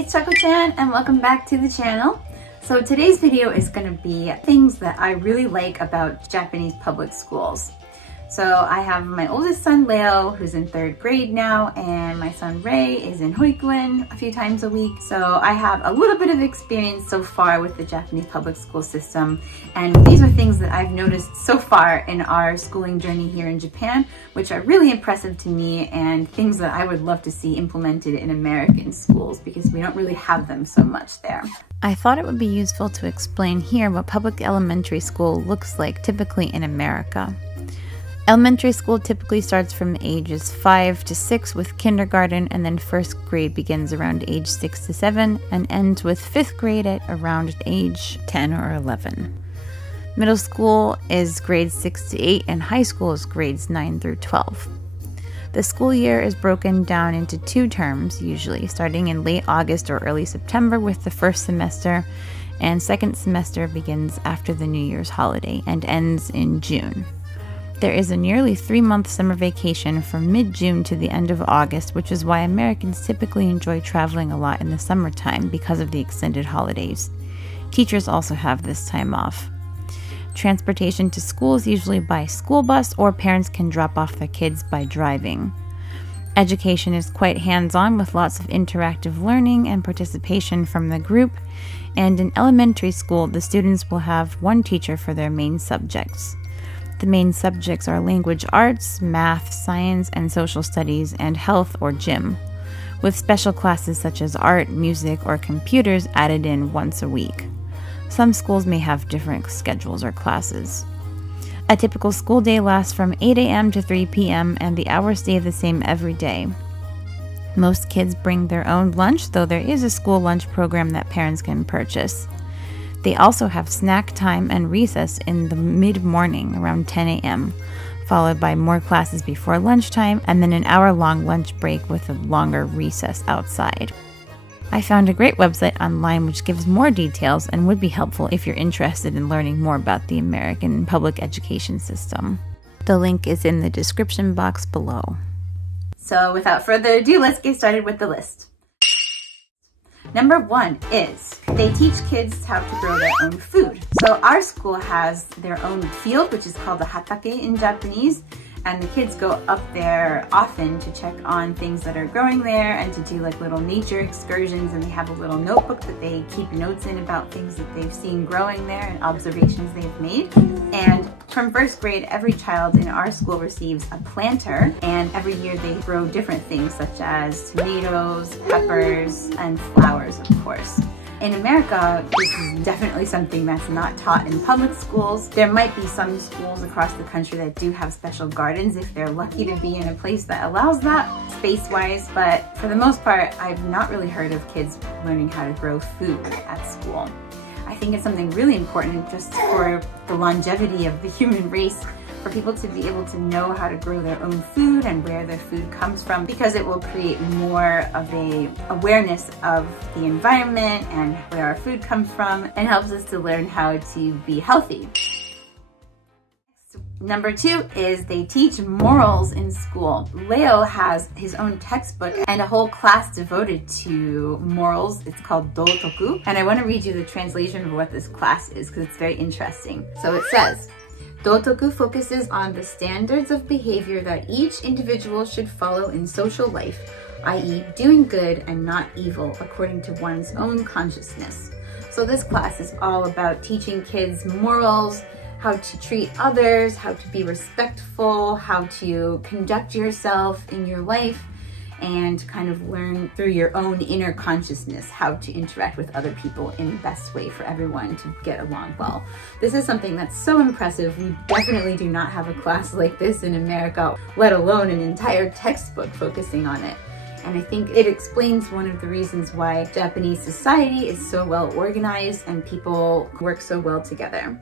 it's Chako-chan and welcome back to the channel. So today's video is going to be things that I really like about Japanese public schools. So I have my oldest son Leo, who's in 3rd grade now, and my son Ray is in Hoikuen a few times a week. So I have a little bit of experience so far with the Japanese public school system, and these are things that I've noticed so far in our schooling journey here in Japan, which are really impressive to me and things that I would love to see implemented in American schools because we don't really have them so much there. I thought it would be useful to explain here what public elementary school looks like typically in America. Elementary school typically starts from ages 5 to 6 with kindergarten, and then 1st grade begins around age 6 to 7 and ends with 5th grade at around age 10 or 11. Middle school is grades 6 to 8 and high school is grades 9 through 12. The school year is broken down into 2 terms, usually starting in late August or early September with the 1st semester, and 2nd semester begins after the New Year's holiday and ends in June. There is a nearly 3-month summer vacation from mid-June to the end of August, which is why Americans typically enjoy traveling a lot in the summertime because of the extended holidays. Teachers also have this time off. Transportation to school is usually by school bus, or parents can drop off their kids by driving. Education is quite hands-on with lots of interactive learning and participation from the group, and in elementary school, the students will have one teacher for their main subjects. The main subjects are language arts, math, science, and social studies, and health or gym, with special classes such as art, music, or computers added in once a week. Some schools may have different schedules or classes. A typical school day lasts from 8 a.m. to 3 p.m., and the hours stay the same every day. Most kids bring their own lunch, though there is a school lunch program that parents can purchase. They also have snack time and recess in the mid-morning around 10 a.m., followed by more classes before lunchtime, and then an hour-long lunch break with a longer recess outside. I found a great website online which gives more details and would be helpful if you're interested in learning more about the American public education system. The link is in the description box below. So without further ado, let's get started with the list. Number 1 is they teach kids how to grow their own food. So our school has their own field, which is called the hatake in Japanese, and the kids go up there often to check on things that are growing there and to do like little nature excursions, and they have a little notebook that they keep notes in about things that they've seen growing there and observations they've made. And from 1st grade, every child in our school receives a planter, and every year they grow different things such as tomatoes, peppers, and flowers, of course. In America, this is definitely something that's not taught in public schools. There might be some schools across the country that do have special gardens if they're lucky to be in a place that allows that space-wise, but for the most part, I've not really heard of kids learning how to grow food at school. I think it's something really important just for the longevity of the human race, for people to be able to know how to grow their own food and where their food comes from, because it will create more of a awareness of the environment and where our food comes from, and helps us to learn how to be healthy. Number 2 is they teach morals in school. Leo has his own textbook and a whole class devoted to morals. It's called Dotoku, and I want to read you the translation of what this class is because it's very interesting. So it says, Dotoku focuses on the standards of behavior that each individual should follow in social life, i.e. doing good and not evil according to one's own consciousness. So this class is all about teaching kids morals, how to treat others, how to be respectful, how to conduct yourself in your life, and kind of learn through your own inner consciousness how to interact with other people in the best way for everyone to get along well. This is something that's so impressive. We definitely do not have a class like this in America, let alone an entire textbook focusing on it. And I think it explains one of the reasons why Japanese society is so well organized and people work so well together.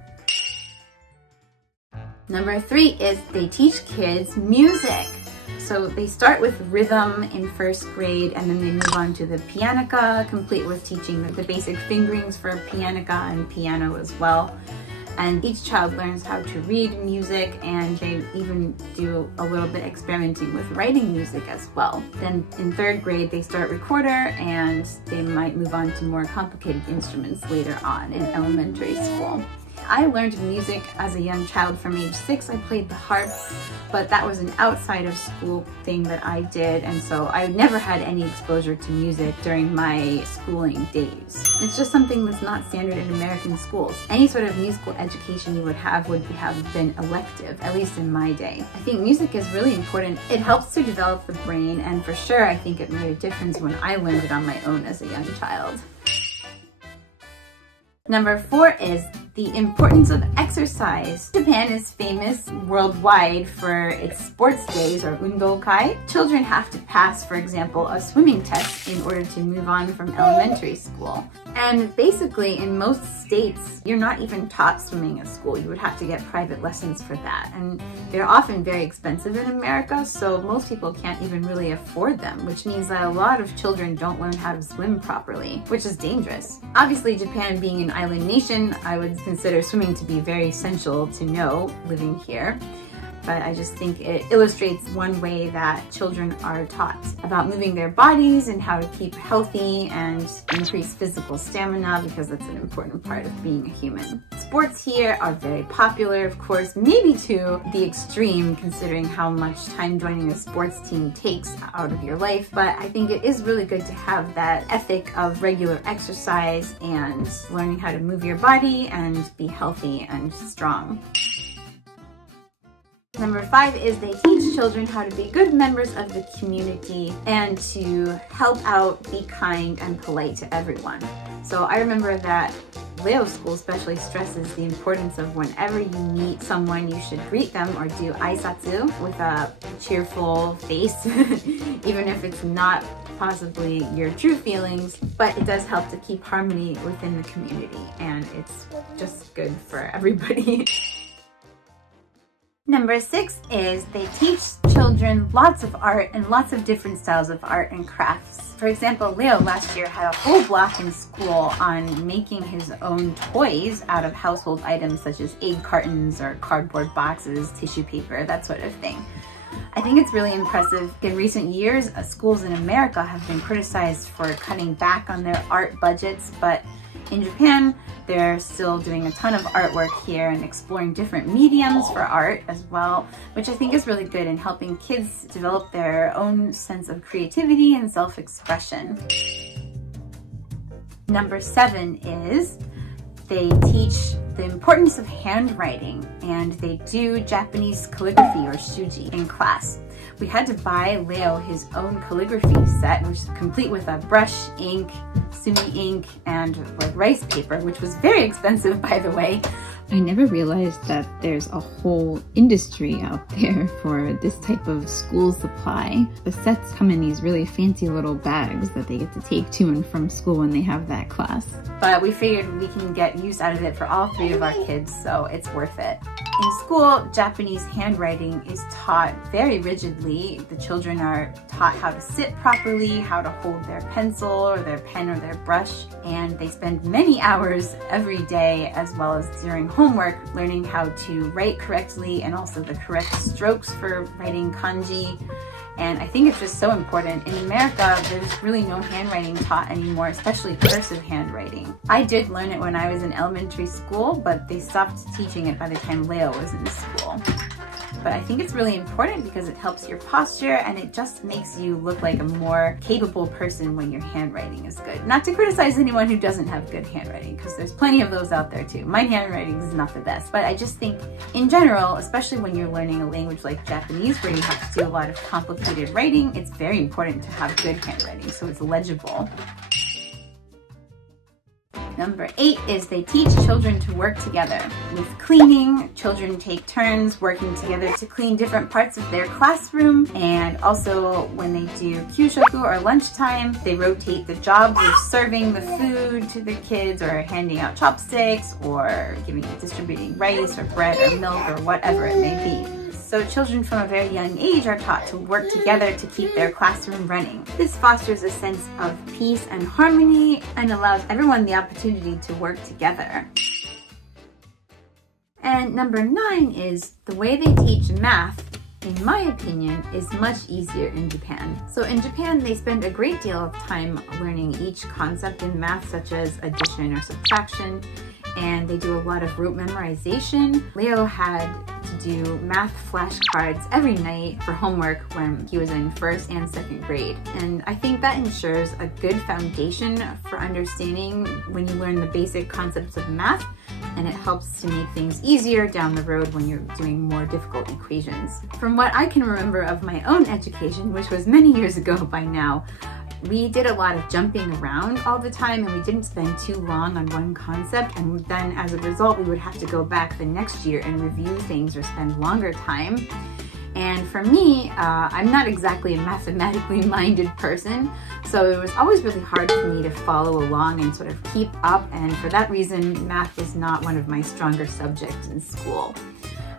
Number 3 is they teach kids music. So they start with rhythm in 1st grade, and then they move on to the pianica, complete with teaching the basic fingerings for pianica and piano as well. and each child learns how to read music, and they even do a little bit experimenting with writing music as well. Then in 3rd grade they start recorder, and they might move on to more complicated instruments later on in elementary school. I learned music as a young child from age 6. I played the harp, but that was an outside of school thing that I did, and so I never had any exposure to music during my schooling days. It's just something that's not standard in American schools. Any sort of musical education you would have been elective, at least in my day. I think music is really important. It helps to develop the brain, and for sure I think it made a difference when I learned it on my own as a young child. Number 4 is the importance of exercise. Japan is famous worldwide for its sports days, or undokai. Children have to pass, for example, a swimming test in order to move on from elementary school. And basically, in most states, you're not even taught swimming at school. You would have to get private lessons for that. And they're often very expensive in America, so most people can't even really afford them, which means that a lot of children don't learn how to swim properly, which is dangerous. Obviously, Japan being an island nation, I would consider swimming to be very essential to know living here. But I just think it illustrates one way that children are taught about moving their bodies and how to keep healthy and increase physical stamina, because that's an important part of being a human. Sports here are very popular, of course, maybe to the extreme considering how much time joining a sports team takes out of your life, but I think it is really good to have that ethic of regular exercise and learning how to move your body and be healthy and strong. Number 5 is they teach children how to be good members of the community and to help out, be kind, and polite to everyone. So I remember that Leo School especially stresses the importance of whenever you meet someone, you should greet them or do aisatsu with a cheerful face, even if it's not possibly your true feelings, but it does help to keep harmony within the community, and it's just good for everybody. Number 6 is they teach children lots of art and lots of different styles of art and crafts. For example, Leo last year had a whole block in school on making his own toys out of household items such as egg cartons or cardboard boxes, tissue paper, that sort of thing. I think it's really impressive. In recent years, schools in America have been criticized for cutting back on their art budgets, but in Japan, they're still doing a ton of artwork here and exploring different mediums for art as well, which I think is really good in helping kids develop their own sense of creativity and self-expression. Number 7 is they teach the importance of handwriting, and they do Japanese calligraphy or shuji in class. We had to buy Leo his own calligraphy set, which is complete with a brush, ink, sumi ink, and like rice paper, which was very expensive, by the way. I never realized that there's a whole industry out there for this type of school supply. The sets come in these really fancy little bags that they get to take to and from school when they have that class. But we figured we can get use out of it for all 3 of our kids, so it's worth it. In school, Japanese handwriting is taught very rigidly. The children are taught how to sit properly, how to hold their pencil or their pen or their brush, and they spend many hours every day, as well as during homework, learning how to write correctly and also the correct strokes for writing kanji. And I think it's just so important. In America, there's really no handwriting taught anymore, especially cursive handwriting. I did learn it when I was in elementary school, but they stopped teaching it by the time Leo was in school. But I think it's really important because it helps your posture and it just makes you look like a more capable person when your handwriting is good. Not to criticize anyone who doesn't have good handwriting, because there's plenty of those out there too. My handwriting is not the best, but I just think in general, especially when you're learning a language like Japanese where you have to do a lot of complicated writing, it's very important to have good handwriting so it's legible. Number 8 is they teach children to work together. With cleaning, children take turns working together to clean different parts of their classroom, and also when they do kyushoku or lunchtime, they rotate the jobs of serving the food to the kids or handing out chopsticks or distributing rice or bread or milk or whatever it may be. So children from a very young age are taught to work together to keep their classroom running. This fosters a sense of peace and harmony and allows everyone the opportunity to work together. And number 9 is the way they teach math, in my opinion, is much easier in Japan. So in Japan, they spend a great deal of time learning each concept in math, such as addition or subtraction, and they do a lot of rote memorization. Leo had to do math flashcards every night for homework when he was in 1st and 2nd grade. And I think that ensures a good foundation for understanding when you learn the basic concepts of math, and it helps to make things easier down the road when you're doing more difficult equations. From what I can remember of my own education, which was many years ago by now, we did a lot of jumping around all the time, and we didn't spend too long on one concept, and then as a result we would have to go back the next year and review things or spend longer time. And for me, I'm not exactly a mathematically minded person, so it was always really hard for me to follow along and sort of keep up, and for that reason math was not one of my stronger subjects in school.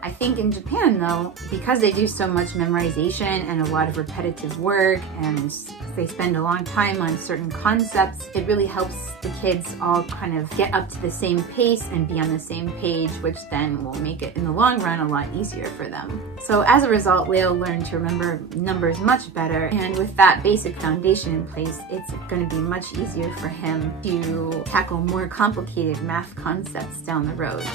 I think in Japan though, because they do so much memorization and a lot of repetitive work, and they spend a long time on certain concepts, it really helps the kids all kind of get up to the same pace and be on the same page, which then will make it in the long run a lot easier for them. So as a result, Leo learned to remember numbers much better, and with that basic foundation in place, it's going to be much easier for him to tackle more complicated math concepts down the road.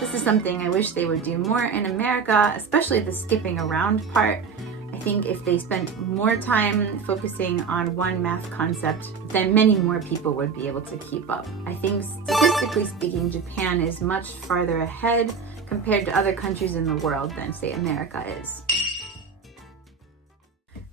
This is something I wish they would do more in America, especially the skipping around part. I think if they spent more time focusing on one math concept, then many more people would be able to keep up. I think statistically speaking, Japan is much farther ahead compared to other countries in the world than, say, America is.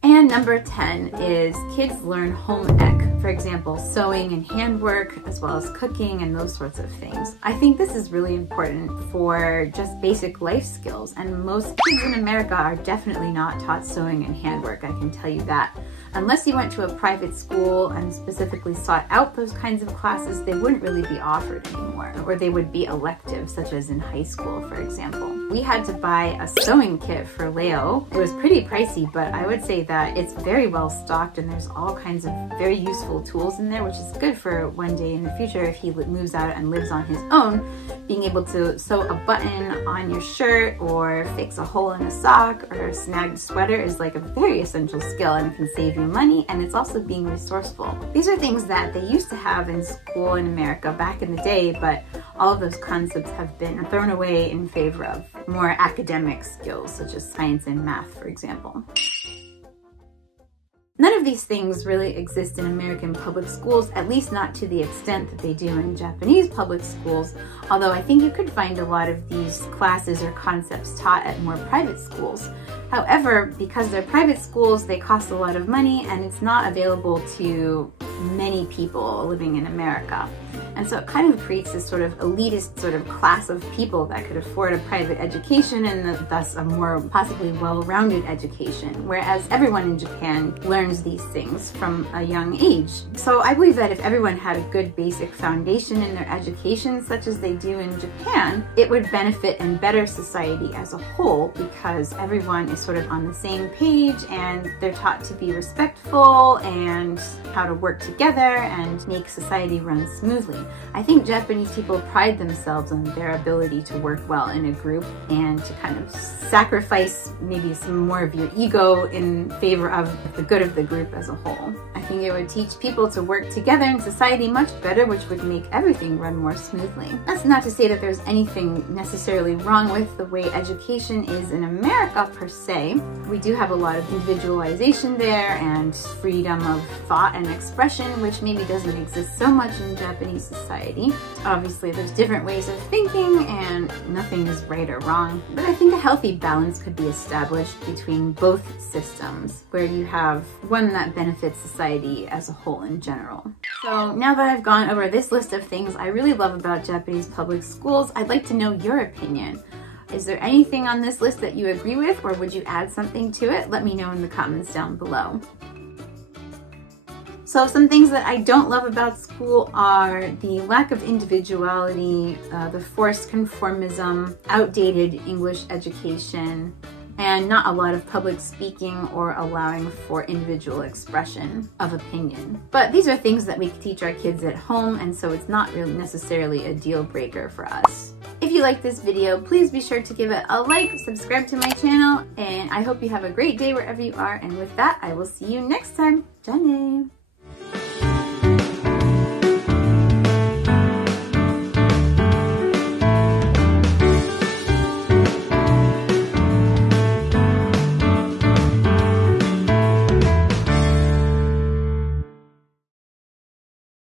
And number 10 is kids learn home ec. For example, sewing and handwork, as well as cooking and those sorts of things. I think this is really important for just basic life skills, and most kids in America are definitely not taught sewing and handwork, I can tell you that. Unless you went to a private school and specifically sought out those kinds of classes, they wouldn't really be offered anymore, or they would be elective, such as in high school, for example. We had to buy a sewing kit for Leo. It was pretty pricey, but I would say that it's very well stocked, and there's all kinds of very useful tools in there, which is good for one day in the future if he moves out and lives on his own. Being able to sew a button on your shirt, or fix a hole in a sock, or a snagged sweater is like a very essential skill, and it can save you money, and it's also being resourceful. These are things that they used to have in school in America back in the day, but all of those concepts have been thrown away in favor of more academic skills, such as science and math, for example. None of these things really exist in American public schools, at least not to the extent that they do in Japanese public schools, although I think you could find a lot of these classes or concepts taught at more private schools. However, because they're private schools, they cost a lot of money, and it's not available to many people living in America. And so it kind of creates this sort of elitist sort of class of people that could afford a private education, and thus a more possibly well-rounded education, whereas everyone in Japan learns these things from a young age. So I believe that if everyone had a good basic foundation in their education, such as they do in Japan, it would benefit and better society as a whole, because everyone is sort of on the same page, and they're taught to be respectful and how to work together and make society run smoothly. I think Japanese people pride themselves on their ability to work well in a group and to kind of sacrifice maybe some more of your ego in favor of the good of the group as a whole. I think it would teach people to work together in society much better, which would make everything run more smoothly. That's not to say that there's anything necessarily wrong with the way education is in America per se. We do have a lot of individualization there and freedom of thought and expression, which maybe doesn't exist so much in Japanese society. Obviously, there's different ways of thinking, and nothing is right or wrong, but I think a healthy balance could be established between both systems, where you have one that benefits society as a whole in general. So now that I've gone over this list of things I really love about Japanese public schools, I'd like to know your opinion. Is there anything on this list that you agree with, or would you add something to it? Let me know in the comments down below. So some things that I don't love about school are the lack of individuality, the forced conformism, outdated English education, and not a lot of public speaking or allowing for individual expression of opinion. But these are things that we teach our kids at home, and so it's not really necessarily a deal breaker for us. If you like this video, please be sure to give it a like, subscribe to my channel, and I hope you have a great day wherever you are. And with that, I will see you next time. Jane!